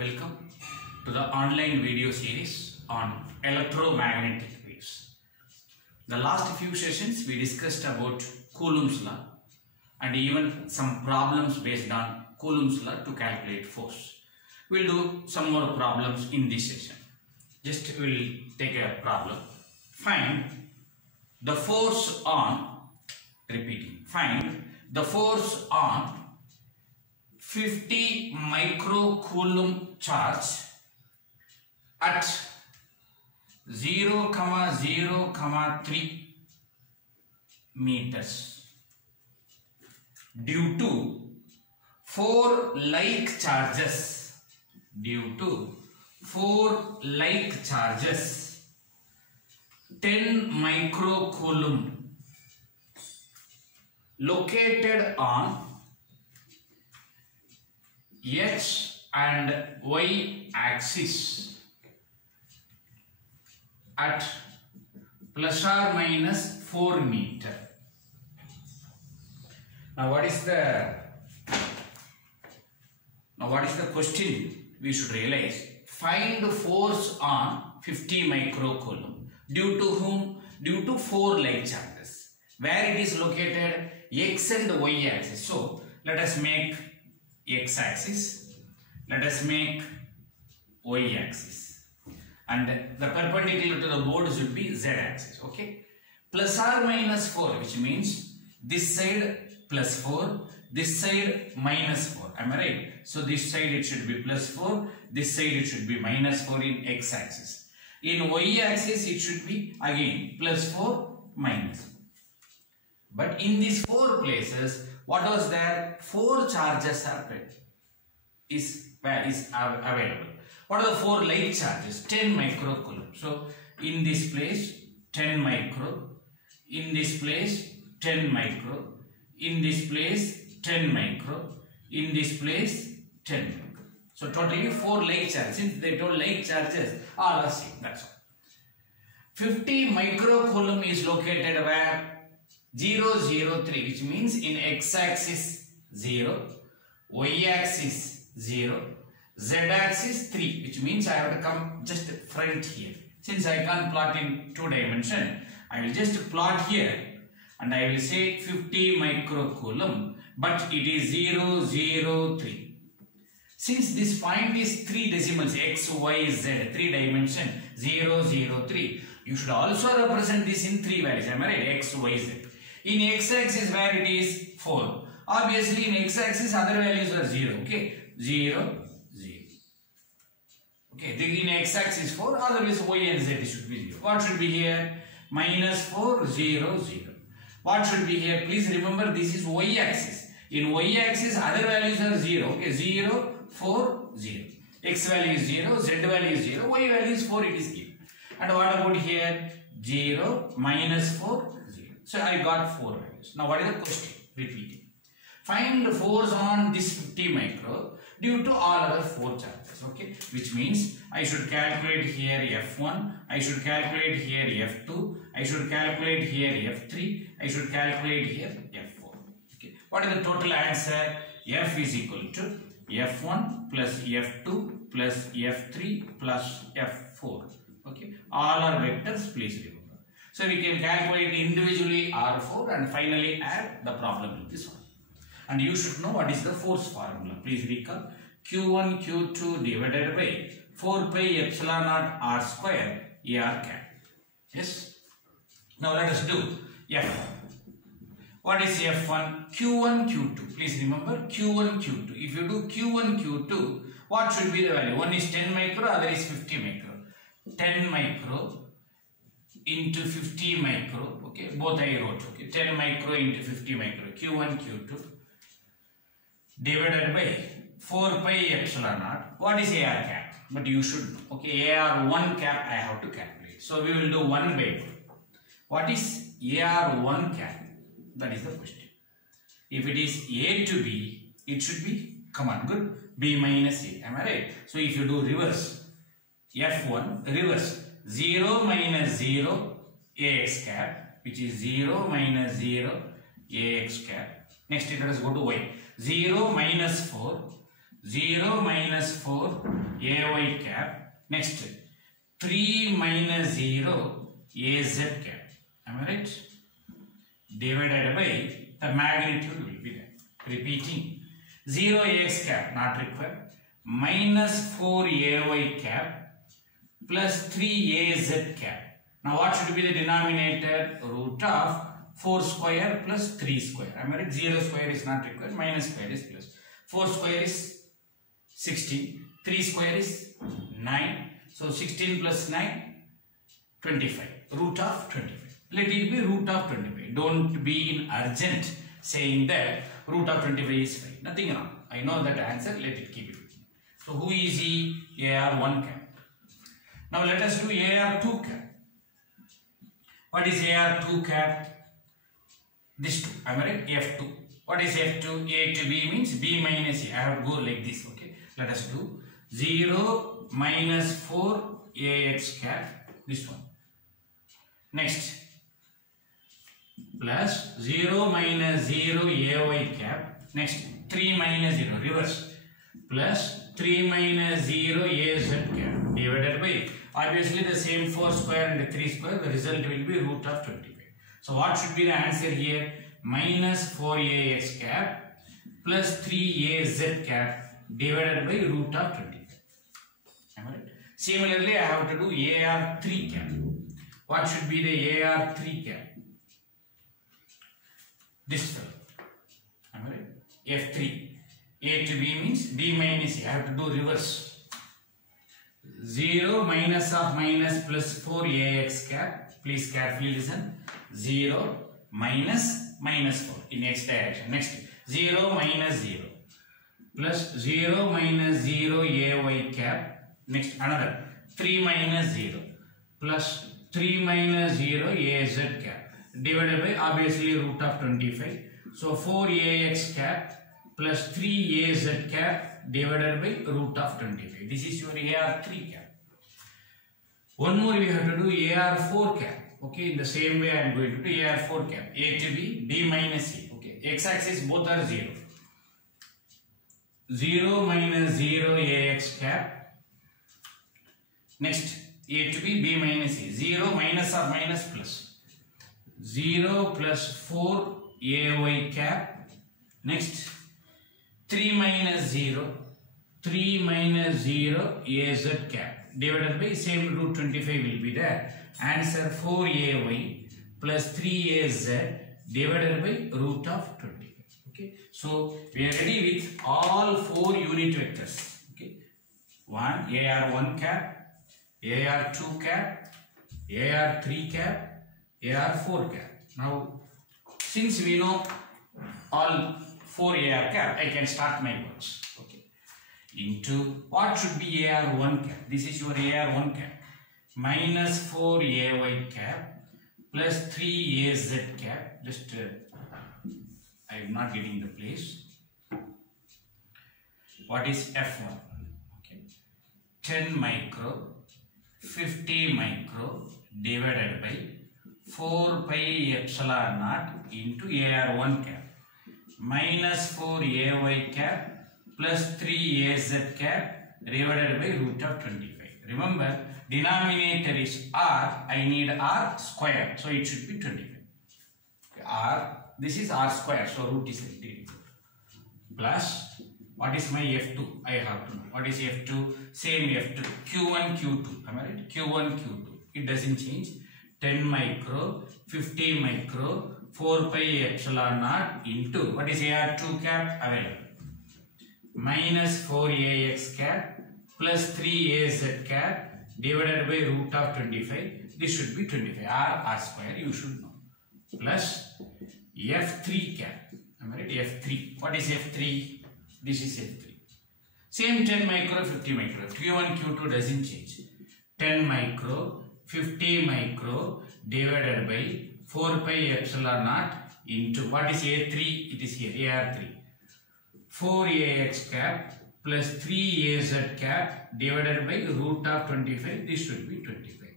Welcome to the online video series on electromagnetic waves. The last few sessions we discussed about Coulomb's law and even some problems based on Coulomb's law to calculate force. We'll do some more problems in this session. Just we'll take a problem. Find the force on, find the force on 50 microcoulomb charge at 0,0,3 meters due to 4 like charges, 10 microcoulomb located on X and Y axis at plus or minus 4 meter. Now what is the question we should realize? Find the force on 50 microcoulomb. Due to whom? Due to 4 like charges. Where it is located? X and Y axis. So let us make X axis, let us make Y axis, and the perpendicular to the board should be Z axis. Okay, plus or minus 4, which means this side plus 4, this side minus 4. Am I right? So this side it should be plus 4, this side it should be minus 4 in X axis. In Y axis it should be again plus 4 minus 4. But in these 4 places, what was there? 4 charges are available. What are the 4 like charges? 10 microcoulomb. So in this place 10 micro, in this place 10 micro, in this place 10 micro, in this place 10 micro. So totally 4 like charges. Since they told like charges all are same. That's all. 50 microcoulomb is located where? 0, 0, 3, which means in X axis 0, Y axis 0, Z axis 3, which means I have to come just front here. Since I can't plot in 2 dimension, I will just plot here and I will say 50 microcoulomb, but it is 0, 0, 3. Since this point is 3 decimals, X, Y, Z, 3 dimension, 0, 0, 3, you should also represent this in 3 values. Am I right? X, Y, Z. In X axis where it is 4. Obviously in X axis other values are 0. Okay. 0, 0. Okay. In X axis 4. Otherwise Y and Z should be 0. What should be here? Minus 4, 0, 0. What should be here? Please remember this is Y axis. In Y axis other values are 0. Okay. 0, 4, 0. X value is 0. Z value is 0. Y value is 4. It is given. And what about here? 0, minus 4, 0. So I got 4 values. Now what is the question? Repeat it. Find the force on this 50 micro due to all other 4 charges. Okay, which means I should calculate here F1, I should calculate here F2, I should calculate here F3, I should calculate here F4. Okay, what is the total answer? F is equal to F1 plus F2 plus F3 plus F4. Okay, all are vectors, please remember. So we can calculate individually R4 and finally add the problem will be solved. And you should know what is the force formula. Please recall Q1 Q2 divided by 4 pi epsilon naught R square AR cap. Yes. Now let us do F1. What is F1? Q1 Q2. Please remember Q1 Q2. If you do Q1 Q2, what should be the value? One is 10 micro, other is 50 micro. 10 micro into 50 micro, okay, both I wrote, okay, 10 micro into 50 micro, Q1, Q2, divided by 4 pi epsilon naught. What is AR cap? But you should know, okay, AR1 cap I have to calculate. So we will do 1 by 4. What is AR1 cap? That is the question. If it is A to B, it should be, come on, good, B minus A, am I right? So if you do reverse, F1, reverse, 0 minus 0 AX cap, which is 0 minus 0 AX cap. Next let us go to Y. 0 minus 4 0 minus 4 ay cap. Next 3 minus 0 az cap. Am I right? Divided by the magnitude will be there. Repeating 0 ax cap not required. Minus 4 ay cap plus 3 az cap. Now what should be the denominator? Root of 4 square plus 3 square. I mean 0 square is not required. Minus square is plus. 4 square is 16. 3 square is 9. So 16 plus 9, 25. Root of 25. Let it be root of 25. Don't be in urgent saying that root of 25 is 5. Nothing wrong. I know that answer. Let it keep it. So who is he? AR1 cap. Now let us do AR2 cap. What is AR2 cap? This 2. Am I right? F2. What is F2? A to B means B minus A. I have to go like this. Okay. Let us do 0 minus 4 AX cap. This one. Next. Plus 0 minus 0 AY cap. Next. 3 minus 0. Reverse. Plus 3 minus 0 AZ cap. Divided by. Obviously the same 4 square and 3 square. The result will be root of 25. So what should be the answer here? Minus 4ax cap plus 3az cap divided by root of 25. Am I right? Similarly, I have to do AR3 cap. What should be the AR3 cap? This fellow. Am I right? F3. A to B means B minus A. I have to do reverse. 0 minus of minus plus 4ax cap. Please carefully listen. 0 minus minus 4 in x direction. Next 0 minus 0 plus 0 minus 0 ay cap. Next another 3 minus 0 plus 3 minus 0 az cap divided by obviously root of 25. So 4ax cap plus 3az cap divided by root of 25. This is your AR3 cap. One more we have to do AR4 cap. Okay, in the same way I am going to do AR4 cap. A to B, B minus A. Okay, x-axis both are 0. 0 minus 0 AX cap. Next, A to B, B minus A. 0 minus or minus plus. 0 plus 4 AY cap. Next, 3 minus 0. 3 minus 0 AZ cap. Divided by same root 25 will be there. Answer 4ay plus 3az divided by root of 25. Okay. So we are ready with all 4 unit vectors. Okay. 1 AR1 cap, AR2 cap, AR3 cap, AR4 cap. Now since we know all 4 AR cap, I can start my works. Okay. Into what should be AR1 cap? This is your AR1 cap. Minus 4 ay cap plus 3 az cap. Just I am not getting the place. What is F1? Okay. 10 micro, 50 micro divided by 4 pi epsilon naught into AR1 cap. Minus 4 ay cap plus 3 az cap divided by root of 25. Remember, denominator is r, I need r square, so it should be 25. R, this is r square, so root is 80. Plus, what is my F2? I have to know. What is F2? Same F2. Q1, Q2. Am I right? Q1, Q2. It doesn't change. 10 micro, 50 micro, 4 pi epsilon naught into, what is AR2 cap? Available. Minus 4ax cap plus 3az cap divided by root of 25. This should be 25. R square, you should know. Plus F3 cap. Am I right? F3. What is F3? This is F3. Same 10 micro, 50 micro. Q1, Q2 doesn't change. 10 micro, 50 micro divided by 4 pi epsilon naught into, what is A3? It is here, AR3. 4ax cap plus 3az cap divided by root of 25. This should be 25.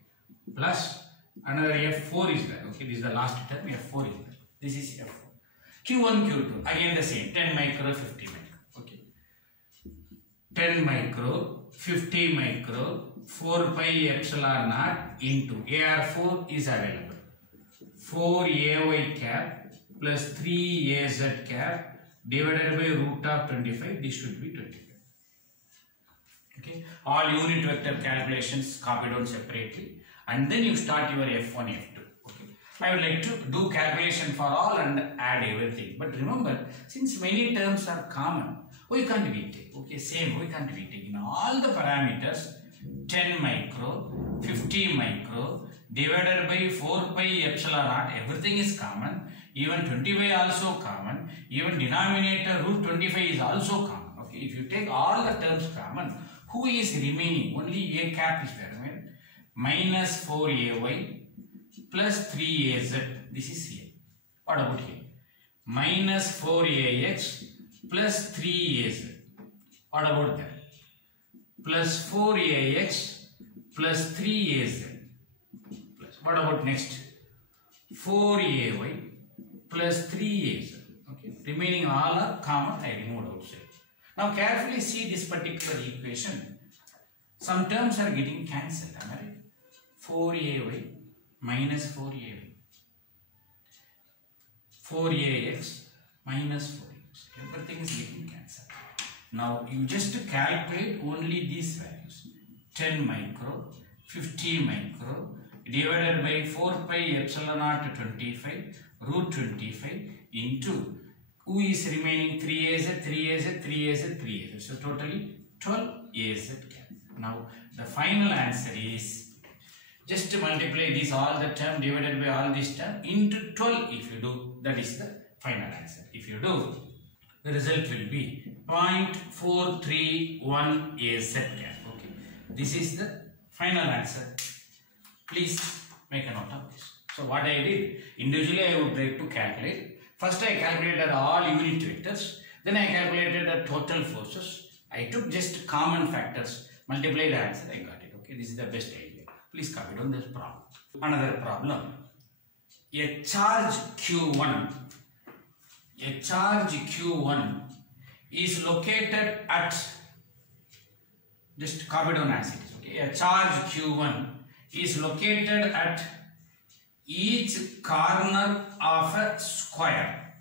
Plus another F4 is there. Okay, this is the last term. F4 is there. This is F4. Q1, Q2. Again the same. 10 micro, 50 micro. Okay. 10 micro, 50 micro, 4 pi epsilon naught into AR4 is available. 4ay cap plus 3az cap divided by root of 25. This should be 25. Okay. All unit vector calculations copied down separately, and then you start your F1, F2. Okay. I would like to do calculation for all and add everything. But remember, since many terms are common, we can't retake. Okay, same, we can't retake. In all the parameters, 10 micro, 50 micro, divided by 4 pi epsilon naught, everything is common. Even 25 also common. Even denominator root 25 is also common. Okay, if you take all the terms common, who is remaining? Only a cap is there, right? Minus 4ay plus 3az. This is here. What about here? Minus 4ax plus 3az. What about that? Plus 4ax plus 3az. Plus, what about next? 4ay plus 3az. Okay. Remaining all are common. I removed outside. Now carefully see this particular equation. Some terms are getting cancelled. Am I right? 4ay minus 4ay. 4ax minus 4ax. Everything is getting cancelled. Now you just calculate only these values. 10 micro, 50 micro, divided by 4 pi epsilon naught 25, root 25 into who is remaining 3az, 3az, 3az, 3az. So totally 12az cap. Now the final answer is just to multiply this all the term divided by all this term into 12 if you do. That is the final answer. If you do, the result will be 0.431 az cap. Okay. This is the final answer. Please make a note of this. So what I did, individually I would try to calculate. First I calculated all unit vectors, then I calculated the total forces. I took just common factors, multiply the answer, I got it. Okay, this is the best idea. Please copy down this problem. Another problem. A charge Q1 is located at, just copy down as it is. Okay, a charge Q1 is located at each corner of a square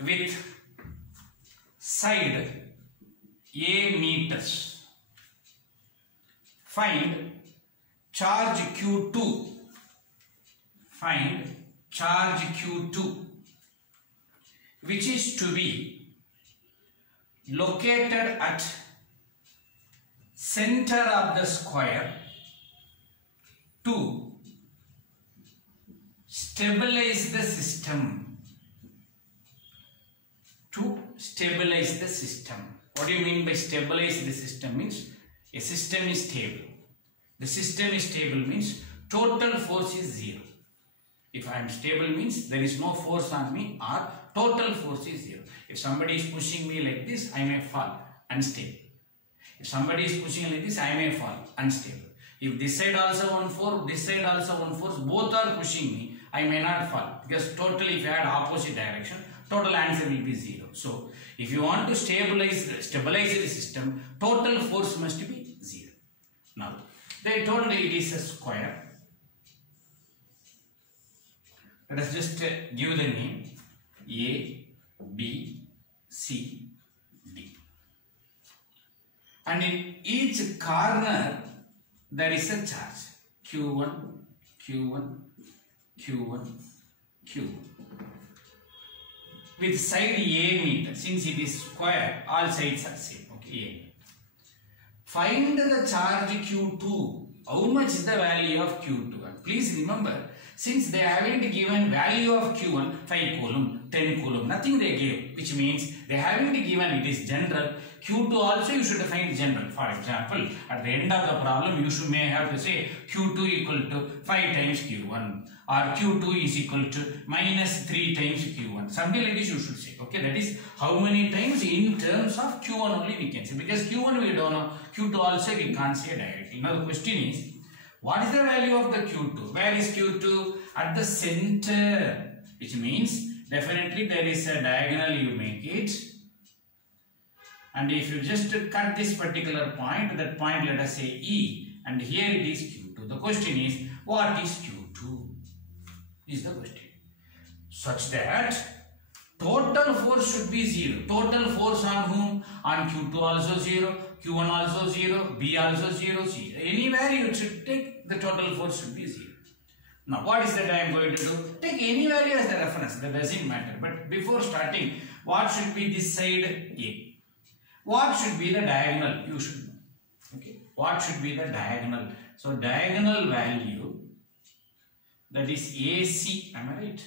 with side a meters. Find charge Q2. Find charge Q2, which is to be located at center of the square to stabilize the system. To stabilize the system. What do you mean by stabilize the system? Means a system is stable. The system is stable means total force is 0. If I am stable means there is no force on me, or total force is 0. If somebody is pushing me like this, I may fall, unstable. If somebody is pushing like this, I may fall, unstable. If this side also one force, this side also one force, both are pushing me, I may not fall, because totally if you had opposite direction, total answer will be 0. So if you want to stabilize the system, total force must be 0. Now they told it is a square. Let us just give the name A, B, C, D. And in each corner there is a charge Q1, Q1, Q1, Q1. With side A meter, since it is square, all sides are same. Okay, A. Find the charge Q2. How much is the value of Q2? And please remember, since they haven't given value of Q1, 5 coulomb, 10 coulomb, nothing they gave, which means they haven't given, it is general. Q2 also you should find general. For example, at the end of the problem, you may have to say Q2 equal to 5 times Q1, or Q2 is equal to minus 3 times Q1. Something like this you should say. Okay, that is how many times in terms of Q1 only we can say. Because Q1 we don't know, Q2 also we can't say directly. Now the question is, what is the value of the Q2? Where is Q2? At the center, which means definitely there is a diagonal, you make it. And if you just cut this particular point, that point let us say E, and here it is Q2. The question is, what is Q2? Is the question. Such that total force should be 0. Total force on whom? On Q2 also 0, Q1 also 0, B also 0, C. Anywhere you should take, the total force should be 0. Now what is that I am going to do? Take any value as the reference, that doesn't matter. But before starting, what should be this side? A. What should be the diagonal? You should know. Okay. What should be the diagonal? So diagonal value, that is AC, am I right?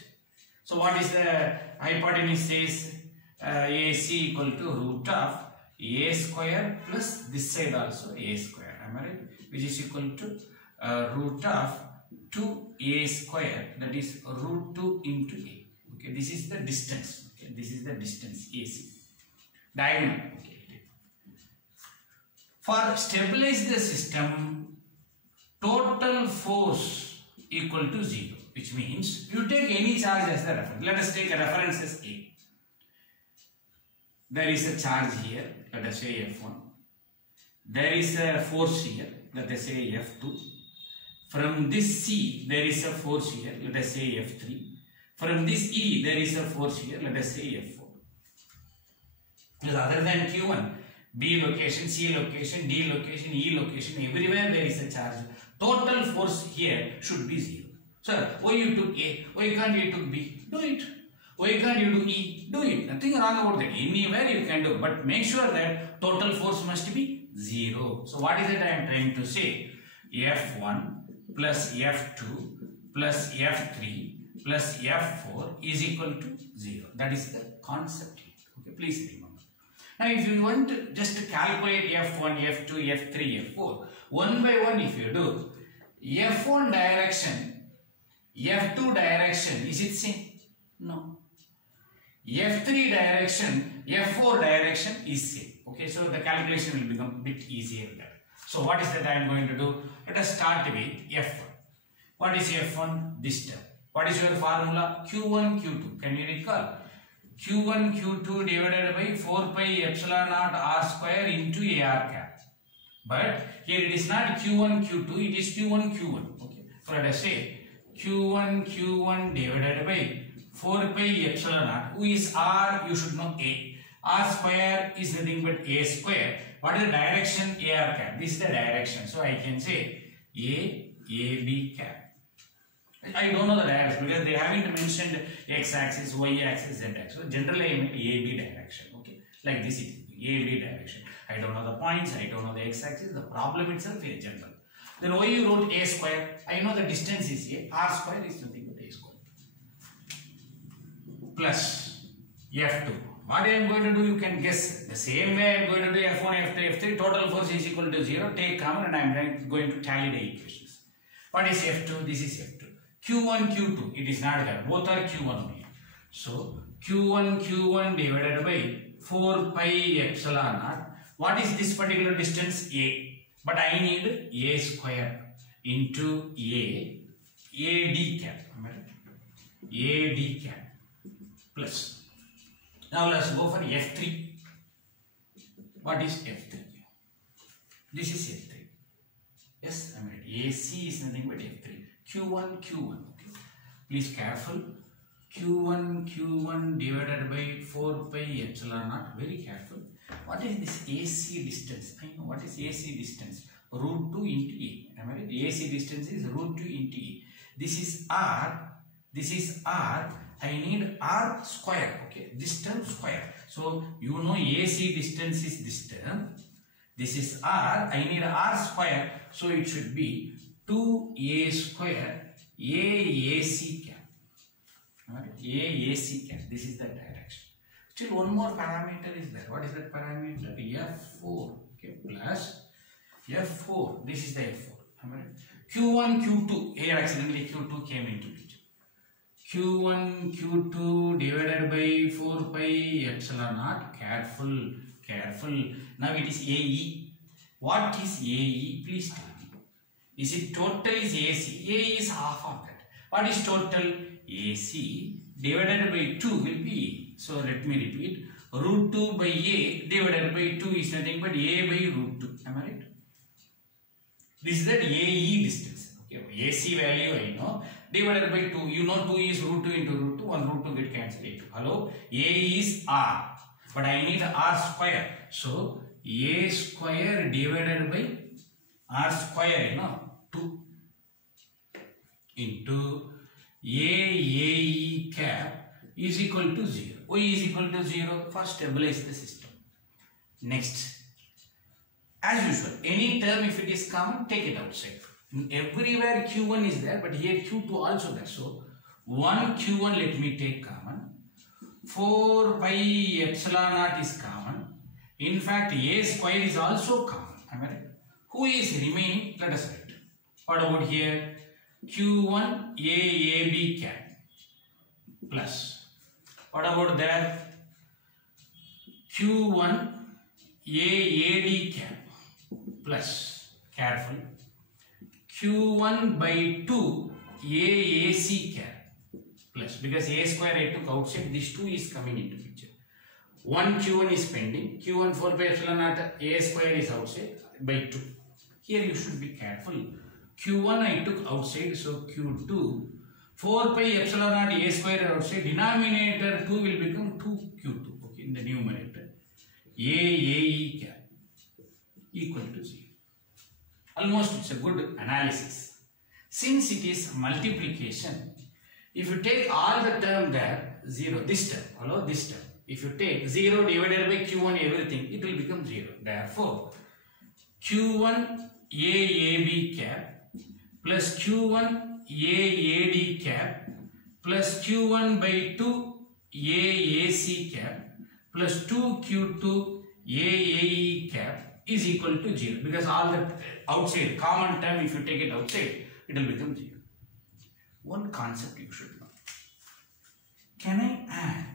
So what is the hypotenuse says? AC equal to root of A square plus this side also A square, am I right? Which is equal to root of 2A square, that is root 2 into A. Okay, this is the distance. Okay, this is the distance AC. Diagonal. Okay. For stabilize the system, total force equal to 0, which means you take any charge as the reference. Let us take a reference as A. There is a charge here, let us say F1. There is a force here, let us say F2. From this C, there is a force here, let us say F3. From this E, there is a force here, let us say F4. Because other than Q1, B location, C location, D location, E location, everywhere there is a charge. Total force here should be 0. Sir, why you took A? Why can't you took B? Do it. Why can't you do E? Do it. Nothing wrong about that. Anywhere you can do. But make sure that total force must be 0. So what is it I am trying to say? F1 plus F2 plus F3 plus F4 is equal to 0. That is the concept here. Okay, please remember. Now if you want to just calculate F1, F2, F3, F4, one by one if you do, F1 direction, F2 direction, is it same? No. F3 direction, F4 direction is same. Okay, so the calculation will become a bit easier there. So what is that I am going to do? Let us start with F1. What is F1? This term. What is your formula? Q1, Q2. Can you recall? Q1, Q2 divided by 4 pi epsilon naught R square into AR cap. But here it is not Q1, Q2, it is Q1, Q1. Okay. So let us say Q1, Q1 divided by 4 pi epsilon naught. Who is R? You should know A. R square is nothing but A square. What is the direction? AR cap. This is the direction. So I can say A, AB cap. I don't know the direction because they haven't mentioned x-axis, y-axis, z-axis. So generally I mean AB direction. Okay, like this is AB direction. I don't know the points. I don't know the x-axis. The problem itself is general. Then why you wrote A square? I know the distance is A. R square is nothing but A square. Plus F2. What I am going to do, you can guess. The same way I am going to do F1, F2, F3. Total force is equal to 0. Take common and I am going to tally the equations. What is F2? This is F2. Q1, Q2. It is not there. Both are Q1 only. So Q1, Q1 divided by 4 pi epsilon naught. What is this particular distance? A. But I need A square into A. AD cap. AD cap. Plus. Now let's go for F3. What is F3? This is F3. Yes, I mean AC is nothing but F3. Q1, Q1. Okay. Please careful. Q1, Q1 divided by 4 pi epsilon naught. Very careful. What is this AC distance? I know what is AC distance. Root 2 into A. Am I right? AC distance is root 2 into A. This is R. This is R. I need R square. Okay. This term square. So you know AC distance is this term. This is R. I need R square. So it should be 2A square AAC cap. Right? AAC cap. This is the direction. Still one more parameter is there. What is that parameter? F4. Okay. Plus F4. This is the F4. Right? Q1, Q2. Here accidentally Q2 came into picture. Q1, Q2 divided by 4 pi epsilon naught. Careful. Careful. Now it is AE. What is AE? Please tell me. Is it total is AC? A is half of that. What is total? AC divided by 2 will be, so let me repeat, root 2 by a divided by 2 is nothing but a by root 2. Am I right? This is that AE distance. Okay, AC value I know. Divided by 2. You know 2 is root 2 into root 2. 1 root 2 get cancelled. Hello? A is R. But I need R square. So, A square divided by R square, 2 into AE cap is equal to 0. Y is equal to 0. First stabilize the system. Next. As usual, any term if it is common, take it outside. Everywhere Q1 is there, but here Q2 also there. So, 1 Q1 let me take common. 4 pi epsilon naught is common. In fact, A square is also common. Am I right? Who is remaining? Let us write. What about here? Q1 AAB cap plus. What about there? Q1 AAD cap plus. Careful. Q1 by 2 AAC cap plus, because A square I took outside, this 2 is coming into picture. 1 Q1 is pending, Q1 4 pi epsilon naught A square is outside by 2. Here you should be careful. Q1 I took outside, so Q2 4 pi epsilon naught A square outside, denominator 2 will become 2Q2, okay, in the numerator. AAE cap equal to 0. Almost it's a good analysis. Since it is multiplication, if you take all the term there, 0, this term, hello, this term. If you take 0 divided by Q1 everything, it will become 0. Therefore, Q1 AAB cap plus Q1 AAD cap plus Q1 by 2 AAC cap plus 2Q2 AAE cap is equal to 0. Because all the outside, common term, if you take it outside, it will become 0. One concept you should know. Can I add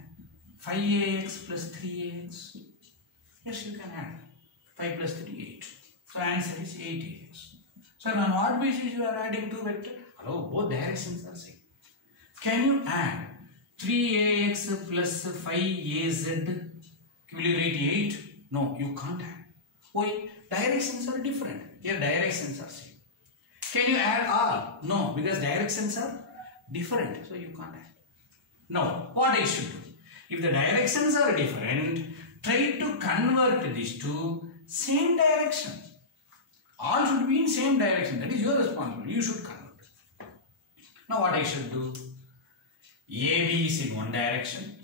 5ax plus 3ax? Yes, you can add. 5 plus 3, 8. So answer is 8ax. So on what basis you are adding two vectors? Hello, both directions are same. Can you add 3ax plus 5az? Will you write 8? No, you can't add. Why? Directions are different. Here directions are same. Can you add all? No, because directions are different. So you can't add. Now, what I should do? If the directions are different, try to convert these to same direction. All should be in same direction. That is your responsibility. You should convert. Now what I should do? AB is in one direction.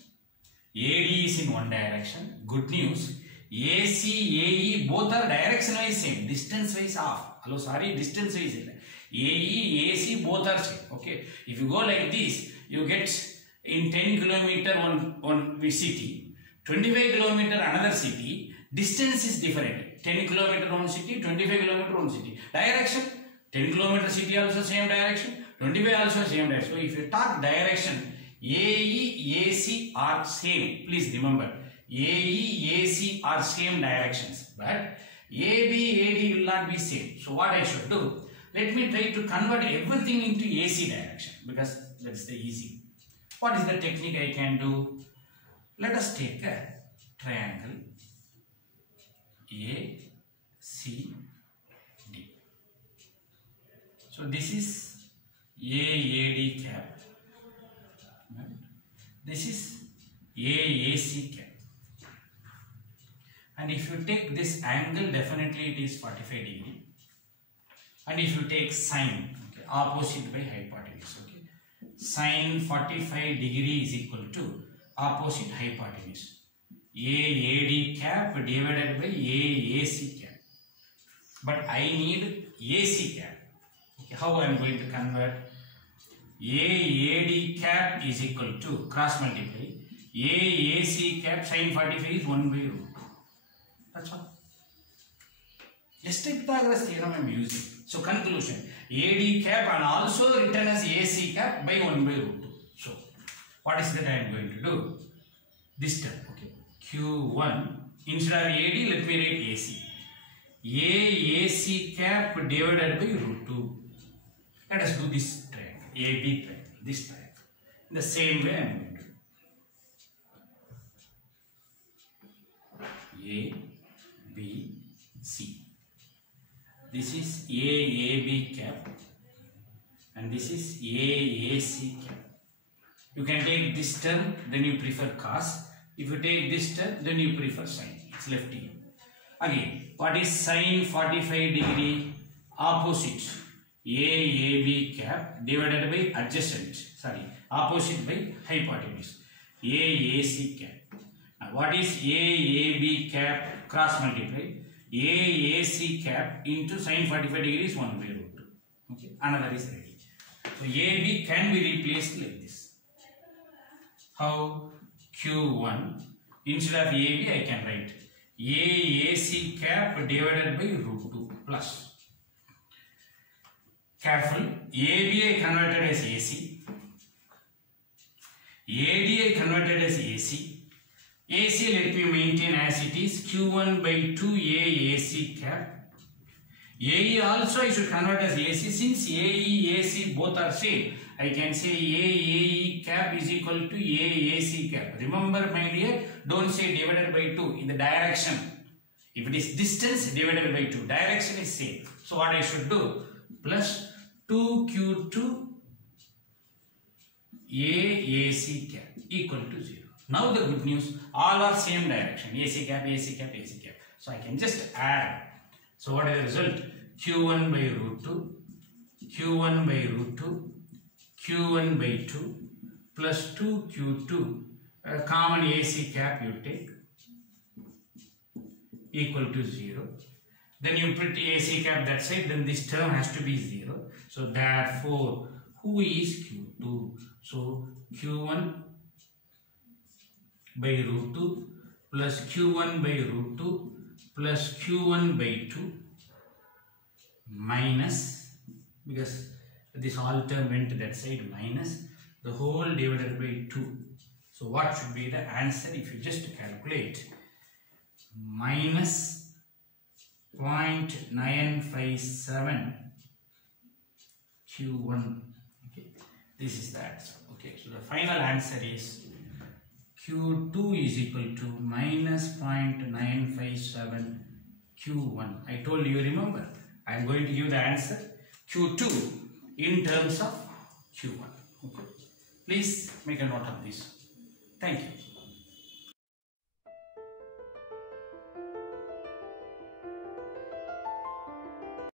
AD is in one direction. Good news. AC, AE both are direction wise same. Distance wise off. Hello, sorry, distance wise. AE, AC both are same. Okay. If you go like this, you get in 10 kilometer one city, 25 kilometer another city. Distance is different. 10 kilometer one city, 25 kilometer one city. Direction, 10 kilometer city also same direction, 25 also same direction. So if you talk direction, AE, AC are same. Please remember, AE, AC are same directions. But AB, AD will not be same. So what I should do? Let me try to convert everything into AC direction, because that's the easy. What is the technique I can do? Let us take a triangle ACD. So this is AAD cap. This is AAC cap. And if you take this angle, definitely it is 45 degree. And if you take sine, okay, opposite by hypotenuse, okay, sine 45 degree is equal to opposite hypotenuse. AAD cap divided by AAC cap. But I need AC cap. Okay, how I am going to convert? AAD cap is equal to cross multiply. AAC cap sine 45 is 1 by root 2. That's all. Just a Pythagoras theorem I am using. So conclusion, AD cap and also written as AC cap by 1 by root 2. So what is that I am going to do? This term, okay. Q1, instead of AD, let me write AC. AAC cap divided by root 2. Let us do this triangle, AB triangle, this triangle. In the same way I am going to do. A, B, C. This is AAB cap and this is AAC cap. You can take this term, then you prefer cos. If you take this term, then you prefer sin. It's left here. Again, what is sin 45 degree? Opposite AAB cap divided by adjacent. Sorry, opposite by hypotenuse. AAC cap. Now, what is AAB cap? Cross multiply. AAC cap into sin 45 degrees 1 by root 2. Okay, another is ready. So AB can be replaced like this. How? Q1 instead of AB I can write AAC cap divided by root 2 plus. Careful, AB I converted as AC, AD I converted as AC. AC let me maintain as it is, Q1 by 2 AAC cap. AE also I should convert as AC. Since AE, AC both are same, I can say AAE cap is equal to AAC cap. Remember my dear, don't say divided by 2 in the direction. If it is distance divided by 2, direction is same. So what I should do? Plus 2Q2 AAC cap equal to 0. Now the good news, all are same direction. AC cap, AC cap, AC cap. So I can just add. So what is the result? Q1 by root 2, Q1 by root 2, Q1 by 2 plus 2Q2, common AC cap you take, equal to 0. Then you put AC cap that side, then this term has to be 0. So therefore, who is Q2? So Q1 by root 2 plus Q1 by root 2 plus Q1 by 2 minus, because this whole term went to that side, minus the whole divided by 2. So what should be the answer if you just calculate? Minus 0.957 Q1. Okay, this is the answer. Okay, so the final answer is Q2 is equal to minus 0.957 Q1. I told you, remember, I am going to give the answer Q2 in terms of Q1. Okay. Please make a note of this. Thank you.